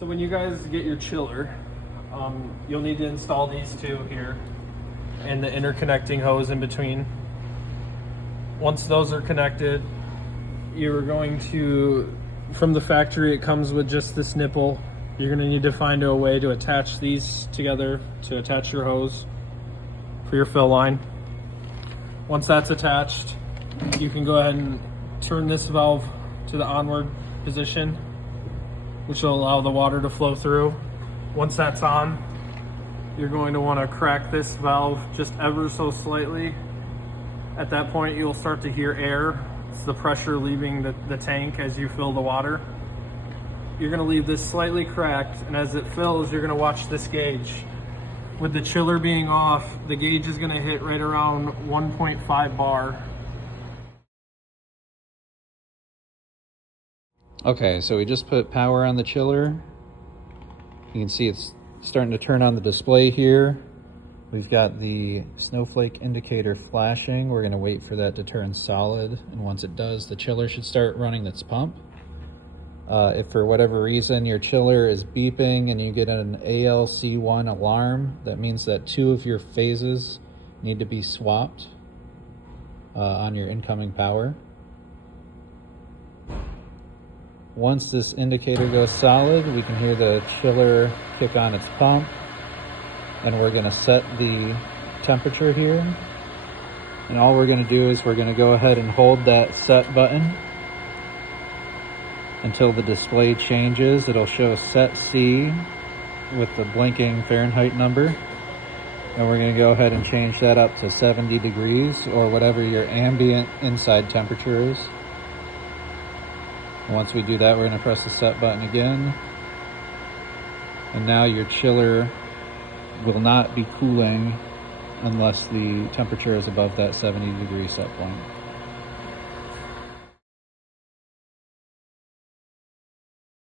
So when you guys get your chiller, you'll need to install these two here and the interconnecting hose in between. Once those are connected, you're going to, from the factory, it comes with just this nipple. You're going to need to find a way to attach these together to attach your hose for your fill line. Once that's attached, you can go ahead and turn this valve to the onward position, which will allow the water to flow through. Once that's on, you're going to want to crack this valve just ever so slightly. At that point, you'll start to hear air. It's the pressure leaving the tank as you fill the water. You're going to leave this slightly cracked, and as it fills, you're going to watch this gauge. With the chiller being off, the gauge is going to hit right around 1.5 bar. Okay, so we just put power on the chiller. You can see it's starting to turn on the display here. We've got the snowflake indicator flashing. We're gonna wait for that to turn solid, and once it does, the chiller should start running its pump. If for whatever reason your chiller is beeping and you get an ALC1 alarm, that means that 2 of your phases need to be swapped on your incoming power. Once this indicator goes solid, we can hear the chiller kick on its pump, and we're going to set the temperature here. And all we're going to do is we're going to go ahead and hold that set button until the display changes. It'll show set C with the blinking Fahrenheit number. And we're going to go ahead and change that up to 70 degrees or whatever your ambient inside temperature is. Once we do that, we're going to press the set button again. And now your chiller will not be cooling unless the temperature is above that 70 degree set point.